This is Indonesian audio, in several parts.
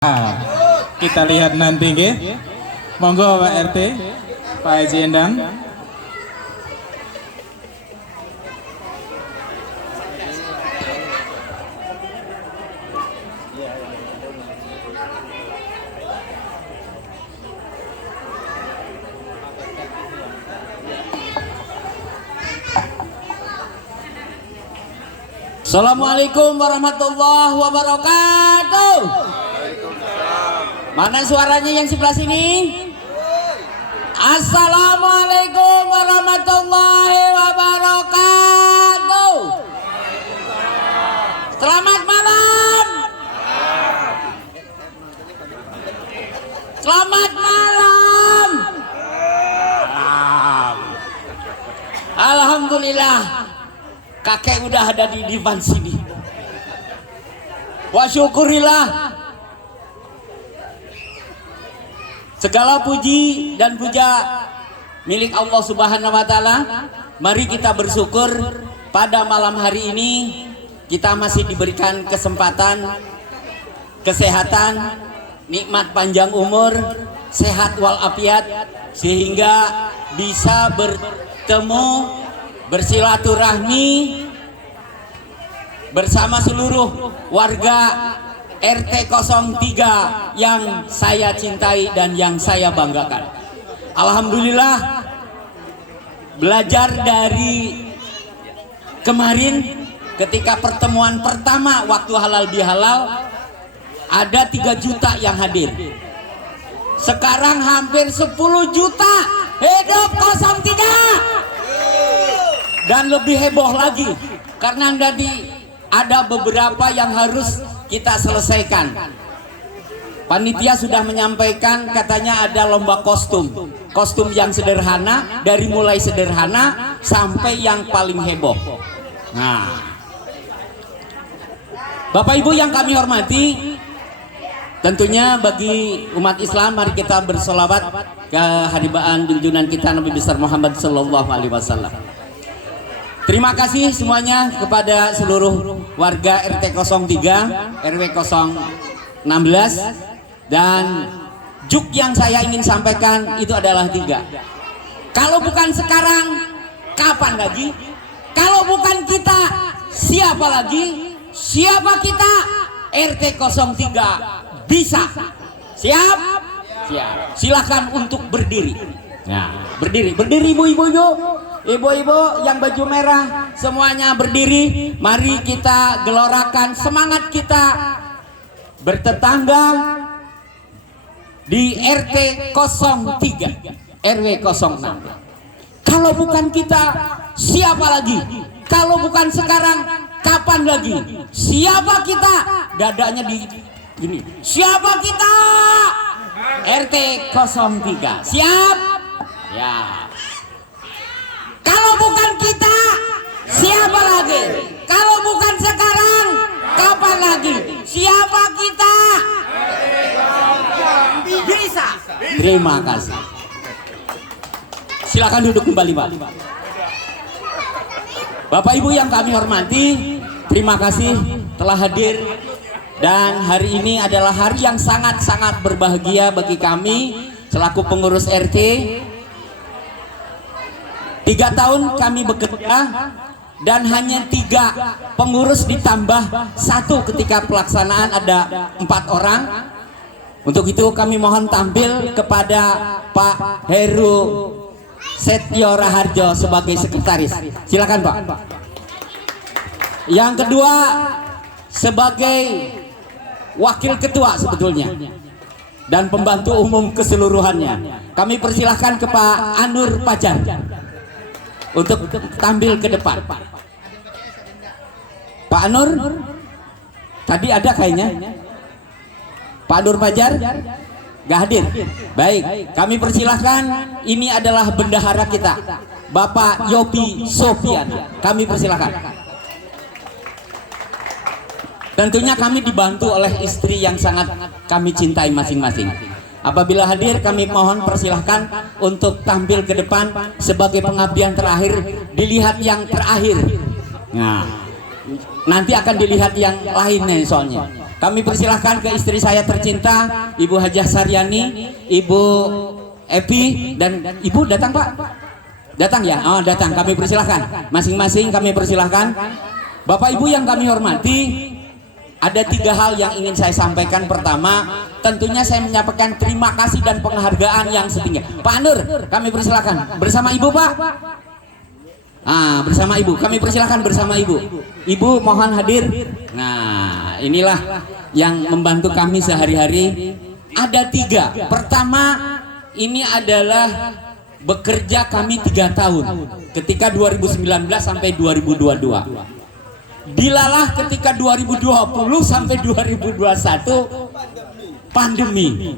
Ah, kita lihat nanti nggih. Monggo Pak RT, Pak Haji Endang. Assalamualaikum warahmatullahi wabarakatuh. Mana suaranya yang sebelah sini? Assalamualaikum warahmatullahi wabarakatuh. Selamat malam. Selamat malam. Alhamdulillah, kakek udah ada di divan sini. Wa syukurillah. Segala puji dan puja milik Allah Subhanahu wa Ta'ala. Mari kita bersyukur pada malam hari ini kita masih diberikan kesempatan, kesehatan, nikmat panjang umur, sehat walafiat, sehingga bisa bertemu, bersilaturahmi bersama seluruh warga RT 03 yang saya cintai dan yang saya banggakan. Alhamdulillah, belajar dari kemarin ketika pertemuan pertama waktu halal bihalal ada 3 juta yang hadir. Sekarang hampir 10 juta. Hidup 03. Dan lebih heboh lagi karena ada beberapa yang harus kita selesaikan. Panitia sudah menyampaikan katanya ada lomba kostum yang sederhana, dari mulai sederhana sampai yang paling heboh. Nah, Bapak Ibu yang kami hormati, tentunya bagi umat Islam mari kita bersolawat ke hadibaan junjungan kita Nabi besar Muhammad sallallahu alaihi wasallam. Terima kasih semuanya kepada seluruh warga RT 03, RW 016, dan juk yang saya ingin sampaikan itu adalah 3. Kalau bukan sekarang, kapan lagi? Kalau bukan kita, siapa lagi? Siapa kita? RT 03 bisa. Siap? Siap. Silakan untuk berdiri. Nah, berdiri ibu-ibu yang baju merah semuanya berdiri. Mari kita gelorakan semangat kita bertetangga di RT 03 RW 06. Kalau bukan kita, siapa lagi? Kalau bukan sekarang, kapan lagi? Siapa kita? Dadanya di gini. Siapa kita? RT 03. Siap? Ya. Kalau bukan kita, siapa lagi? Kalau bukan sekarang, kapan lagi? Siapa kita? Bisa. Terima kasih. Silakan duduk kembali, Pak. Bapak Ibu yang kami hormati, terima kasih telah hadir. Dan hari ini adalah hari yang sangat-sangat berbahagia bagi kami selaku pengurus RT. 3 tahun kami bekerja dan hanya 3 pengurus ditambah 1 ketika pelaksanaan ada 4 orang. Untuk itu kami mohon tampil kepada Pak Heru Setio Raharjo sebagai sekretaris. Silakan Pak. Yang kedua sebagai wakil ketua sebetulnya dan pembantu umum keseluruhannya. Kami persilahkan ke Pak Anur Pajar untuk tampil ke depan. Pak Anur tadi ada kayaknya. Pak Anur Pajar gak hadir. Baik, kami persilahkan. Ini adalah bendahara kita, Bapak Yopi Sofian. Kami persilahkan. Tentunya kami dibantu oleh istri yang sangat kami cintai masing-masing. Apabila hadir, kami mohon persilahkan untuk tampil ke depan sebagai pengabdian terakhir. Dilihat yang terakhir. Nah, nanti akan dilihat yang lainnya soalnya. Kami persilahkan ke istri saya tercinta, Ibu Hajah Saryani, Ibu Epi, dan Ibu datang Pak? Datang ya? Oh datang, kami persilahkan. Masing-masing kami persilahkan. Bapak Ibu yang kami hormati, ada 3 hal yang ingin saya sampaikan. Pertama, tentunya saya menyampaikan terima kasih dan penghargaan yang setinggi. Pak Nur, kami persilahkan. Bersama Ibu Pak? Bersama Ibu, kami persilahkan bersama Ibu. Ibu mohon hadir. Nah, inilah yang membantu kami sehari-hari. Ada 3. Pertama, ini adalah bekerja kami 3 tahun. Ketika 2019 sampai 2022. Dilalah ketika 2020 sampai 2021 pandemi.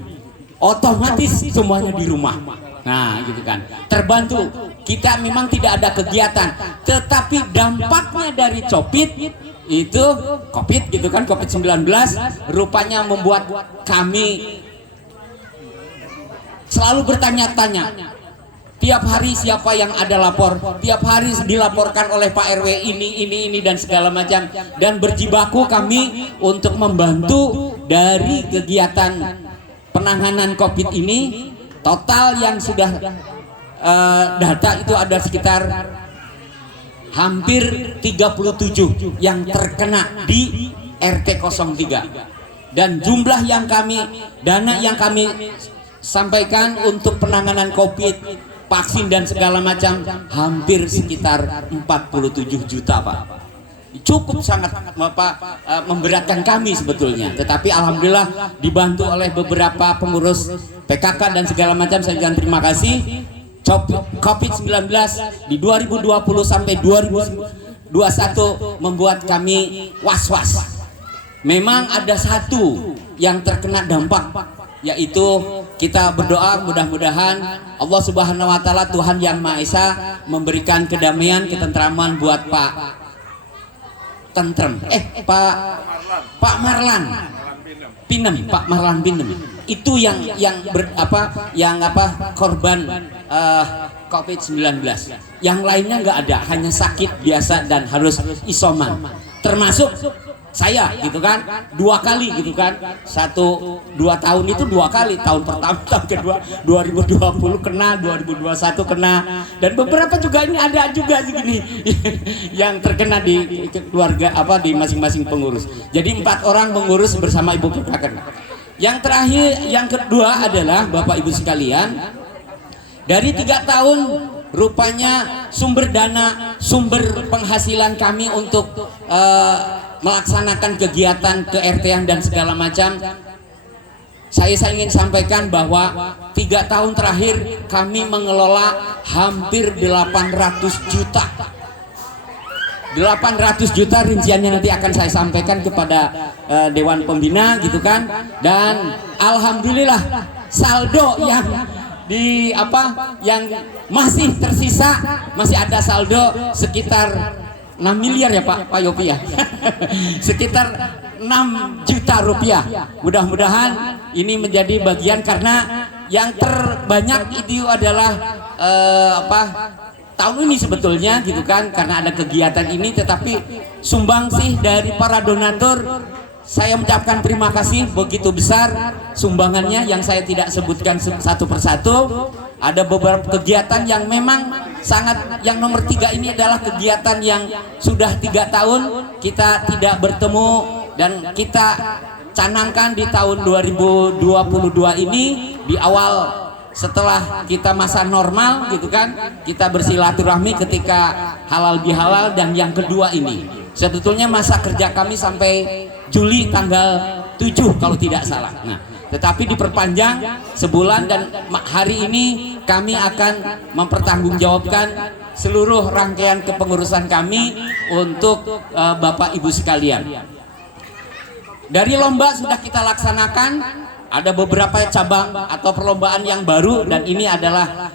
Otomatis semuanya di rumah. Nah, gitu kan. Terbantu. Kita memang tidak ada kegiatan, tetapi dampaknya dari COVID gitu kan, COVID-19 rupanya membuat kami selalu bertanya-tanya. Tiap hari siapa yang ada lapor, tiap hari dilaporkan oleh Pak RW ini dan segala macam, dan berjibaku kami untuk membantu dari kegiatan penanganan COVID ini. Total yang sudah data itu ada sekitar hampir 37 yang terkena di RT 03, dan jumlah yang dana yang kami sampaikan untuk penanganan COVID, vaksin dan segala macam hampir sekitar 47 juta Pak. Cukup sangat memberatkan kami sebetulnya, tetapi alhamdulillah dibantu oleh beberapa pengurus PKK dan segala macam. Saya ucapkan terima kasih. COVID-19 di 2020 sampai 2021 membuat kami was-was. Memang ada satu yang terkena dampak, yaitu kita berdoa mudah-mudahan Allah Subhanahu wa taala, Tuhan yang Maha Esa, memberikan kedamaian, ketentraman buat Pak Marlan Pinem. Itu yang korban COVID-19. Yang lainnya nggak ada, hanya sakit biasa dan harus isoman. Termasuk saya gitu kan, 2 kali gitu kan, 2 tahun itu 2 kali, tahun pertama, tahun kedua 2020 kena, 2021 kena, dan beberapa juga ini ada juga segini yang terkena di keluarga di masing-masing pengurus. Jadi 4 orang pengurus bersama Ibu PKK. Yang terakhir, yang kedua adalah Bapak Ibu sekalian, dari 3 tahun rupanya sumber sumber penghasilan kami untuk melaksanakan kegiatan ke RT-an dan segala macam, saya ingin sampaikan bahwa 3 tahun terakhir kami mengelola hampir 800 juta. 800 juta rinciannya nanti akan saya sampaikan kepada Dewan Pembina gitu kan. Dan alhamdulillah saldo yang yang masih tersisa, masih ada saldo sekitar 6 miliar ya Pak Yopi ya. Sekitar 6 juta rupiah. Mudah-mudahan ini menjadi bagian, karena yang terbanyak itu adalah tahun ini sebetulnya gitu kan, karena ada kegiatan ini, tetapi sumbangsih dari para donatur, saya mengucapkan terima kasih begitu besar sumbangannya yang saya tidak sebutkan satu persatu. Ada beberapa kegiatan yang memang sangat, yang nomor 3 ini adalah kegiatan yang sudah 3 tahun kita tidak bertemu, dan kita canangkan di tahun 2022 ini, di awal setelah kita masa normal gitu kan, kita bersilaturahmi ketika halal bihalal. Dan yang kedua ini sebetulnya masa kerja kami sampai Juli tanggal 7 kalau tidak salah. Nah, tetapi diperpanjang sebulan, dan hari ini kami akan mempertanggungjawabkan seluruh rangkaian kepengurusan kami untuk Bapak Ibu sekalian. Dari lomba sudah kita laksanakan, ada beberapa cabang atau perlombaan yang baru, dan ini adalah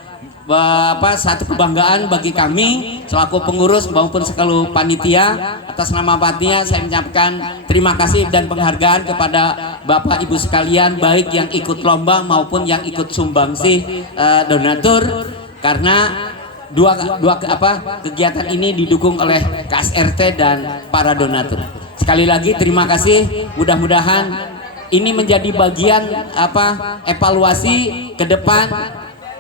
satu kebanggaan bagi kami selaku pengurus maupun selaku panitia. Atas nama panitia saya menyampaikan terima kasih dan penghargaan kepada Bapak Ibu sekalian, baik yang ikut lomba maupun yang ikut sumbangsih donatur, karena dua kegiatan ini didukung oleh KSRT dan para donatur. Sekali lagi terima kasih. Mudah-mudahan ini menjadi bagian evaluasi ke depan,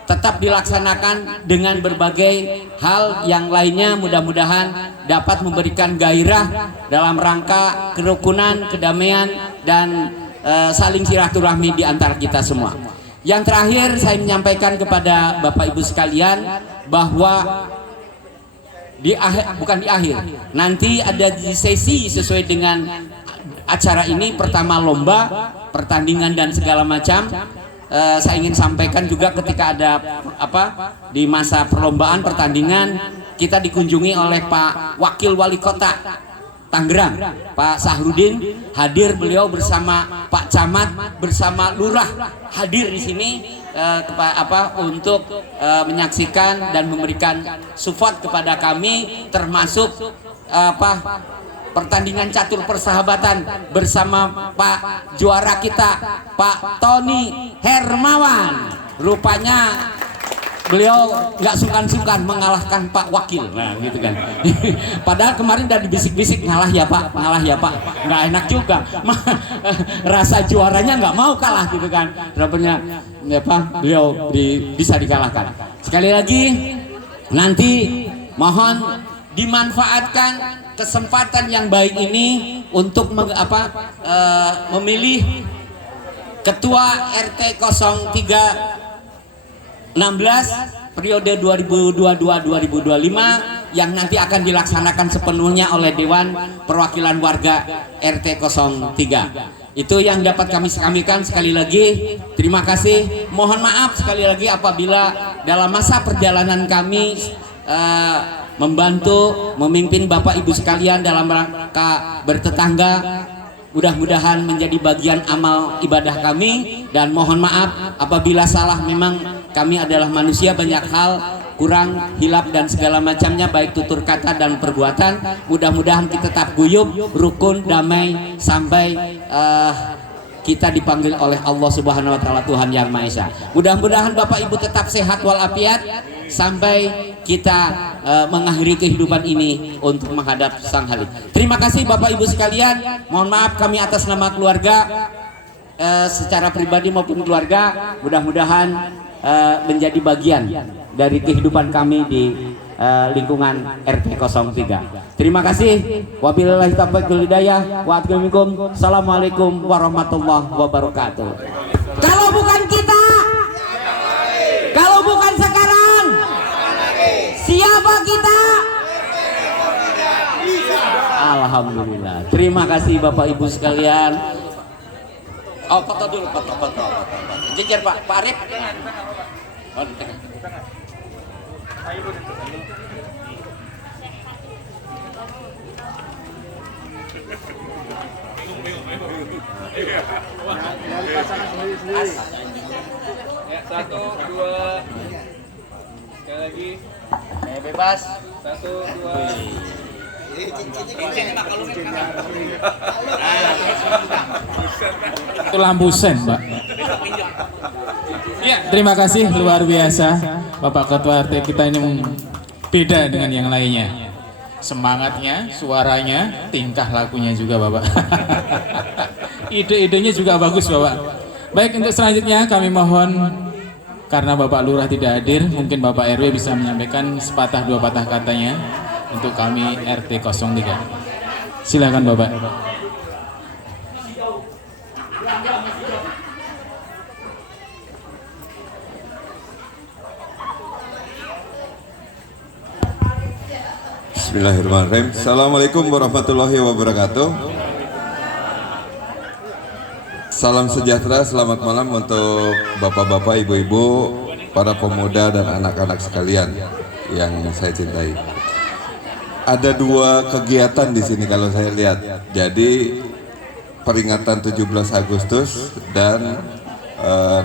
tetap dilaksanakan dengan berbagai hal yang lainnya. Mudah-mudahan dapat memberikan gairah dalam rangka kerukunan, kedamaian, dan saling silaturahmi di antara kita semua. Yang terakhir saya menyampaikan kepada Bapak Ibu sekalian bahwa nanti ada di sesi sesuai dengan acara ini. Pertama lomba, pertandingan dan segala macam. Saya ingin sampaikan juga ketika ada di masa perlombaan pertandingan, kita dikunjungi oleh Pak Wakil Wali Kota Tangerang, Pak Sahrudin, hadir beliau bersama Pak Camat, bersama Lurah hadir di sini untuk menyaksikan dan memberikan support kepada kami, termasuk pertandingan catur persahabatan bersama Pak juara kita, Pak Tony Hermawan. Rupanya beliau nggak sungkan-sungkan mengalahkan Pak Wakil, nah gitu kan. Padahal kemarin udah dibisik-bisik, ngalah ya Pak, nggak enak juga. Rasa juaranya nggak mau kalah gitu kan. Rupanya beliau bisa dikalahkan. Sekali lagi nanti mohon dimanfaatkan kesempatan yang baik ini untuk memilih Ketua RT 03 16 periode 2022-2025 yang nanti akan dilaksanakan sepenuhnya oleh Dewan Perwakilan Warga RT 03. Itu yang dapat kami sampaikan. Sekali lagi terima kasih. Mohon maaf sekali lagi apabila dalam masa perjalanan kami membantu memimpin Bapak Ibu sekalian dalam rangka bertetangga, mudah-mudahan menjadi bagian amal ibadah kami, dan mohon maaf apabila salah. Memang kami adalah manusia, banyak hal kurang, hilap dan segala macamnya, baik tutur kata dan perbuatan. Mudah-mudahan kita tetap guyup, rukun, damai sampai kita dipanggil oleh Allah Subhanahu wa taala, Tuhan yang Maha Esa. Mudah-mudahan Bapak Ibu tetap sehat walafiat sampai kita mengakhiri kehidupan ini untuk menghadap Sang Halik. Terima kasih Bapak Ibu sekalian. Mohon maaf kami atas nama keluarga secara pribadi maupun keluarga. Mudah-mudahan menjadi bagian dari kehidupan kami di lingkungan RT 03. Terima kasih. Wabillahi taufiq wal hidayah. Assalamualaikum warahmatullahi wabarakatuh. Kalau bukan kita, kalau bukan sekarang, siapa kita? Alhamdulillah. Terima kasih Bapak Ibu sekalian. Oh, foto dulu, foto. Jejer Pak Arif. Oh, di tengah. Dari pasangan sendiri. Ya, 1, 2. Sekali lagi. Bebas. 1, 2. Itu lampu sen, Pak. Ya, terima kasih, luar biasa. Bapak Ketua RT kita ini beda dengan yang lainnya. Semangatnya, suaranya, tingkah lakunya juga Bapak. Ide-idenya juga bagus Bapak. Baik, untuk selanjutnya kami mohon, karena Bapak Lurah tidak hadir, mungkin Bapak RW bisa menyampaikan sepatah dua patah katanya untuk kami RT 03. Silakan Bapak. Bismillahirrahmanirrahim. Assalamualaikum warahmatullahi wabarakatuh. Salam sejahtera, selamat malam untuk bapak-bapak, ibu-ibu, para pemuda dan anak-anak sekalian yang saya cintai. Ada dua kegiatan di sini kalau saya lihat. Jadi peringatan 17 Agustus dan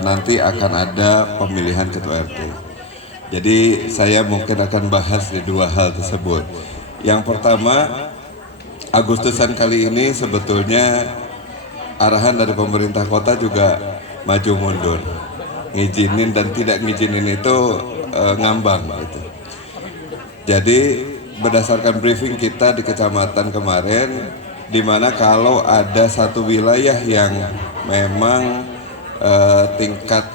nanti akan ada pemilihan ketua RT. Jadi saya mungkin akan bahas di dua hal tersebut. Yang pertama, Agustusan kali ini sebetulnya arahan dari pemerintah kota juga maju mundur, ngizinin dan tidak ngizinin itu ngambang gitu. Jadi berdasarkan briefing kita di kecamatan kemarin, dimana kalau ada satu wilayah yang memang tingkat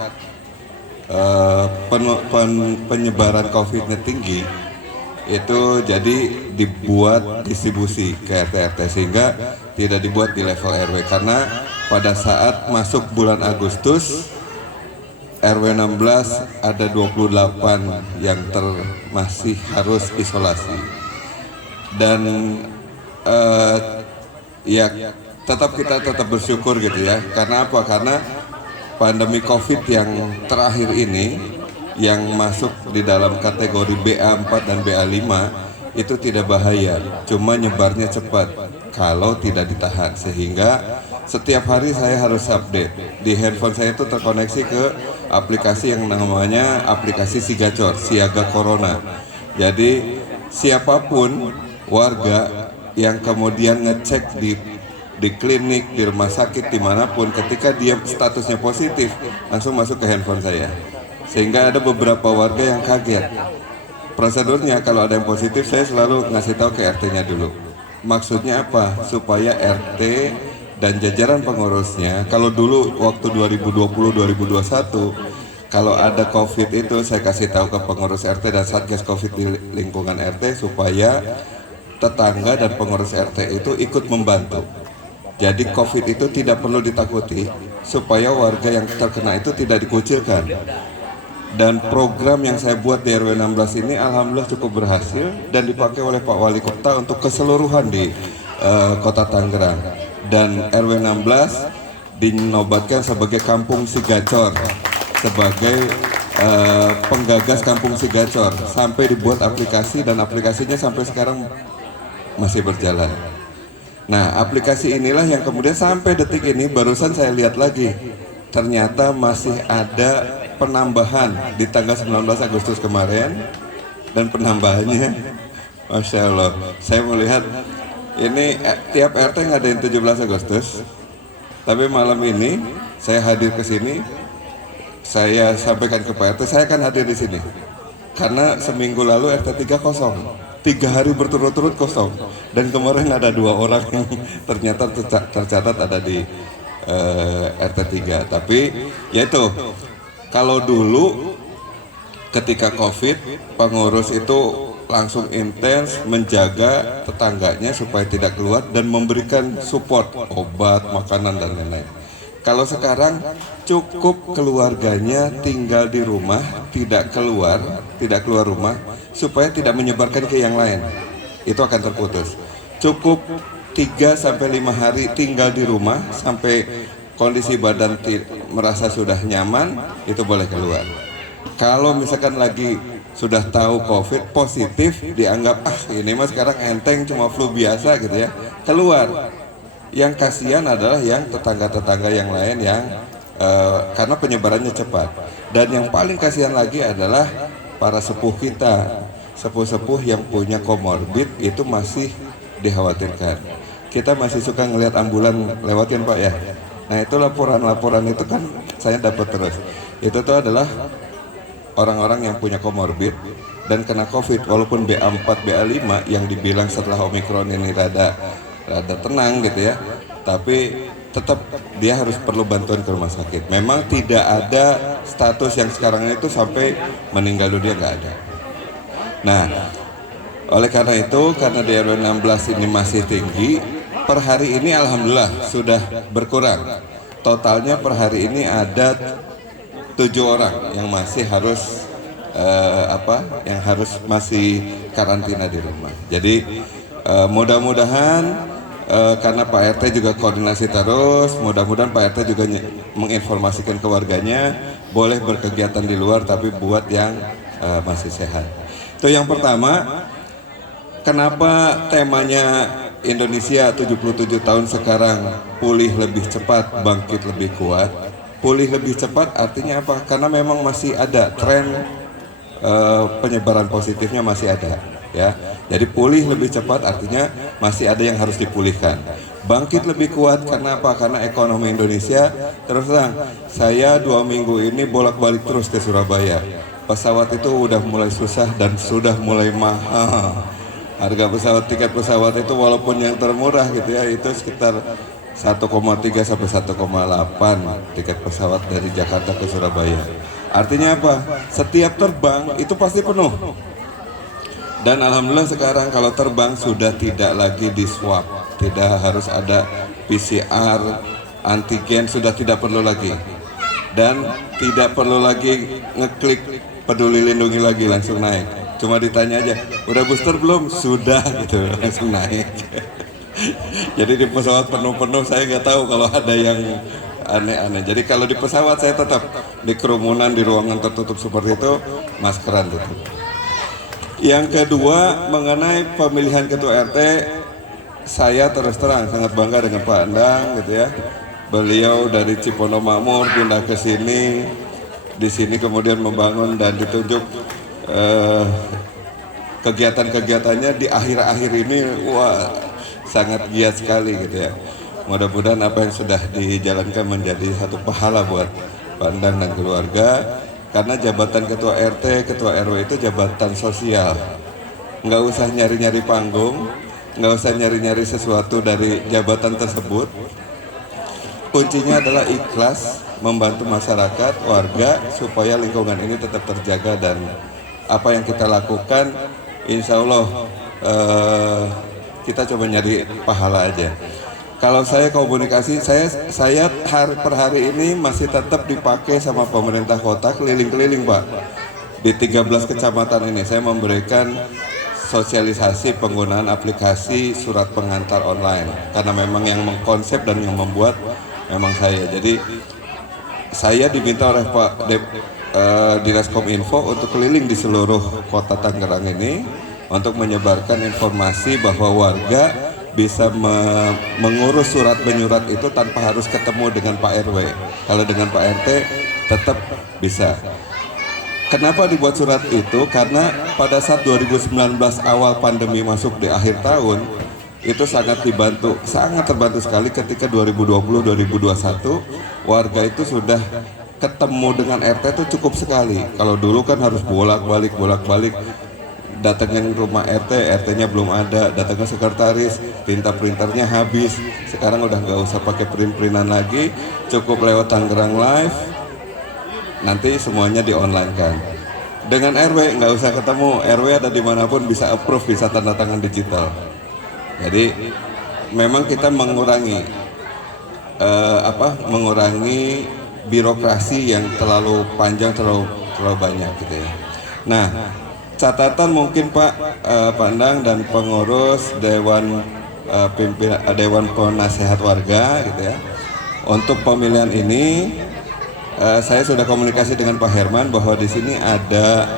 penyebaran COVID-nya tinggi, itu jadi dibuat distribusi ke RT-RT sehingga tidak dibuat di level RW, karena pada saat masuk bulan Agustus RW 16 ada 28 yang masih harus isolasi, dan ya kita tetap bersyukur gitu ya. Karena apa? Karena pandemi COVID yang terakhir ini yang masuk di dalam kategori BA4 dan BA5 itu tidak bahaya, cuma nyebarnya cepat kalau tidak ditahan, sehingga setiap hari saya harus update. Di handphone saya itu terkoneksi ke aplikasi yang namanya aplikasi Sigacor, Siaga Corona. Jadi siapapun warga yang kemudian ngecek di klinik, di rumah sakit, dimanapun, ketika dia statusnya positif, langsung masuk ke handphone saya. Sehingga ada beberapa warga yang kaget. Prosedurnya kalau ada yang positif, saya selalu ngasih tahu ke RT-nya dulu. Maksudnya apa? Supaya RT dan jajaran pengurusnya, kalau dulu waktu 2020-2021, kalau ada COVID itu saya kasih tahu ke pengurus RT dan Satgas COVID di lingkungan RT supaya tetangga dan pengurus RT itu ikut membantu. Jadi COVID itu tidak perlu ditakuti, supaya warga yang terkena itu tidak dikucilkan. Dan program yang saya buat di RW 16 ini alhamdulillah cukup berhasil dan dipakai oleh Pak Wali Kota untuk keseluruhan di Kota Tangerang. Dan RW 16 dinobatkan sebagai Kampung Sigacor, sebagai penggagas Kampung Sigacor, sampai dibuat aplikasi, dan aplikasinya sampai sekarang masih berjalan. Nah, aplikasi inilah yang kemudian sampai detik ini barusan saya lihat lagi, ternyata masih ada penambahan di tanggal 19 Agustus kemarin, dan penambahannya Masya Allah, saya melihat ini tiap RT ngadain 17 Agustus, tapi malam ini saya hadir ke sini, saya sampaikan ke Pak RT, saya akan hadir di sini karena seminggu lalu RT 3 kosong, 3 hari berturut-turut kosong, dan kemarin ada 2 orang yang ternyata tercatat ada di RT 3. Tapi yaitu, kalau dulu ketika COVID, pengurus itu langsung intens menjaga tetangganya supaya tidak keluar dan memberikan support obat, makanan, dan lain-lain. Kalau sekarang cukup keluarganya tinggal di rumah, tidak keluar rumah, supaya tidak menyebarkan ke yang lain. Itu akan terputus. Cukup 3-5 hari tinggal di rumah sampai kondisi badan merasa sudah nyaman, itu boleh keluar. Kalau misalkan lagi sudah tahu COVID positif, dianggap ini mah sekarang enteng, cuma flu biasa gitu ya, keluar. Yang kasihan adalah yang tetangga-tetangga yang lain yang karena penyebarannya cepat. Dan yang paling kasihan lagi adalah para sepuh kita, sepuh-sepuh yang punya komorbid, itu masih dikhawatirkan. Kita masih suka ngelihat ambulan lewatin Pak ya. Nah itu laporan-laporan itu kan saya dapat terus. Itu tuh adalah orang-orang yang punya komorbid dan kena COVID, walaupun BA4, BA5 yang dibilang setelah Omikron ini rada tenang gitu ya, tapi tetap dia harus perlu bantuan ke rumah sakit. Memang tidak ada status yang sekarang itu sampai meninggal dunia, nggak ada. Nah, oleh karena itu, karena di RW 16 ini masih tinggi, per hari ini alhamdulillah sudah berkurang. Totalnya per hari ini ada 7 orang yang masih harus yang harus masih karantina di rumah. Jadi mudah-mudahan karena Pak RT juga koordinasi terus, mudah-mudahan Pak RT juga menginformasikan ke warganya boleh berkegiatan di luar tapi buat yang masih sehat. Itu yang pertama. Kenapa temanya Indonesia 77 tahun sekarang pulih lebih cepat, bangkit lebih kuat? Pulih lebih cepat artinya apa? Karena memang masih ada tren penyebaran positifnya masih ada, ya. Jadi pulih lebih cepat artinya masih ada yang harus dipulihkan. Bangkit lebih kuat karena apa? Karena ekonomi Indonesia, terus terang, saya 2 minggu ini bolak-balik terus ke Surabaya. Pesawat itu udah mulai susah dan sudah mulai mahal. Harga pesawat, tiket pesawat itu walaupun yang termurah gitu ya, itu sekitar 1,3 sampai 1,8 tiket pesawat dari Jakarta ke Surabaya. Artinya apa? Setiap terbang itu pasti penuh. Dan alhamdulillah sekarang kalau terbang sudah tidak lagi di swab, tidak harus ada PCR, antigen, sudah tidak perlu lagi. Dan tidak perlu lagi ngeklik peduli lindungi lagi, langsung naik. Cuma ditanya aja, udah booster belum? Sudah gitu, langsung naik. Jadi di pesawat penuh-penuh saya nggak tahu kalau ada yang aneh-aneh. Jadi kalau di pesawat saya tetap di kerumunan, di ruangan tertutup seperti itu, maskeran gitu. Yang kedua mengenai pemilihan ketua RT, saya terus terang sangat bangga dengan Pak Endang gitu ya. Beliau dari Cipondo Makmur pindah ke sini, di sini kemudian membangun dan ditunjuk kegiatan-kegiatannya di akhir-akhir ini, wah sangat giat sekali gitu ya. Mudah-mudahan apa yang sudah dijalankan menjadi satu pahala buat Pak Endang dan keluarga. Karena jabatan ketua RT, ketua RW itu jabatan sosial. Nggak usah nyari-nyari panggung, nggak usah nyari-nyari sesuatu dari jabatan tersebut. Kuncinya adalah ikhlas membantu masyarakat, warga, supaya lingkungan ini tetap terjaga. Dan apa yang kita lakukan, insya Allah kita coba nyari pahala aja. Kalau saya komunikasi, saya per hari ini masih tetap dipakai sama pemerintah kota keliling-keliling Pak. Di 13 kecamatan ini saya memberikan sosialisasi penggunaan aplikasi surat pengantar online. Karena memang yang mengkonsep dan yang membuat memang saya. Jadi saya diminta oleh Pak Dinas Kominfo untuk keliling di seluruh kota Tangerang ini untuk menyebarkan informasi bahwa warga bisa mengurus surat menyurat itu tanpa harus ketemu dengan Pak RW. Kalau dengan Pak RT tetap bisa. Kenapa dibuat surat itu? Karena pada saat 2019 awal pandemi masuk di akhir tahun, itu sangat terbantu sekali ketika 2020-2021 warga itu sudah ketemu dengan RT itu cukup sekali. Kalau dulu kan harus bolak-balik datangin rumah RT, RT-nya belum ada, datangin sekretaris, tinta printernya habis. Sekarang udah nggak usah pakai print-printan lagi, cukup lewat Tangerang Live, nanti semuanya di online kan. Dengan RW nggak usah ketemu, RW ada dimanapun bisa approve, bisa tanda tangan digital. Jadi memang kita mengurangi mengurangi birokrasi yang terlalu panjang, terlalu banyak gitu ya. Nah, catatan mungkin Pak Endang dan pengurus Dewan Penasehat Warga gitu ya. Untuk pemilihan ini saya sudah komunikasi dengan Pak Herman bahwa di sini ada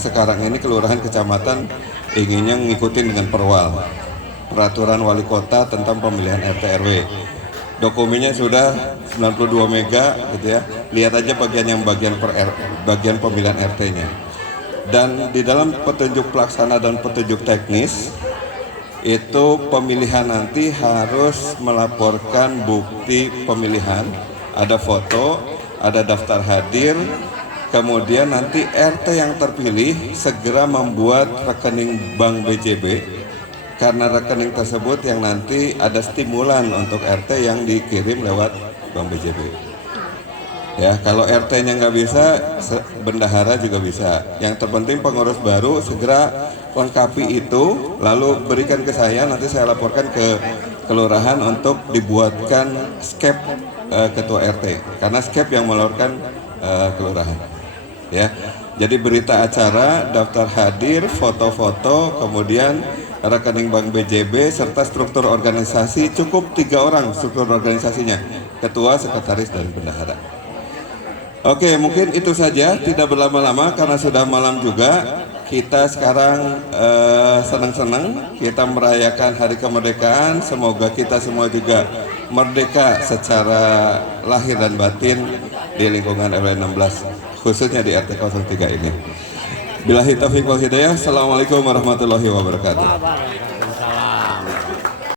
sekarang ini kelurahan kecamatan inginnya ngikutin dengan peraturan wali kota tentang pemilihan RT RW. Dokumennya sudah 92 mega gitu ya. Lihat aja bagian pemilihan RT-nya. Dan di dalam petunjuk pelaksana dan petunjuk teknis itu pemilihan nanti harus melaporkan bukti pemilihan, ada foto, ada daftar hadir, kemudian nanti RT yang terpilih segera membuat rekening bank BJB, karena rekening tersebut yang nanti ada stimulan untuk RT yang dikirim lewat bank BJB. Ya, kalau RT-nya nggak bisa, bendahara juga bisa. Yang terpenting pengurus baru segera lengkapi itu, lalu berikan ke saya, nanti saya laporkan ke kelurahan untuk dibuatkan skep ketua RT. Karena skep yang melaporkan kelurahan. Ya, jadi berita acara, daftar hadir, foto-foto, kemudian rekening bank BJB serta struktur organisasi, cukup 3 orang struktur organisasinya, ketua, sekretaris, dan bendahara. Oke, mungkin itu saja, tidak berlama-lama karena sudah malam juga. Kita sekarang senang-senang, kita merayakan hari kemerdekaan. Semoga kita semua juga merdeka secara lahir dan batin di lingkungan RW 16, khususnya di RT 03 ini. Billahi taufiq wal hidayah. Assalamualaikum warahmatullahi wabarakatuh.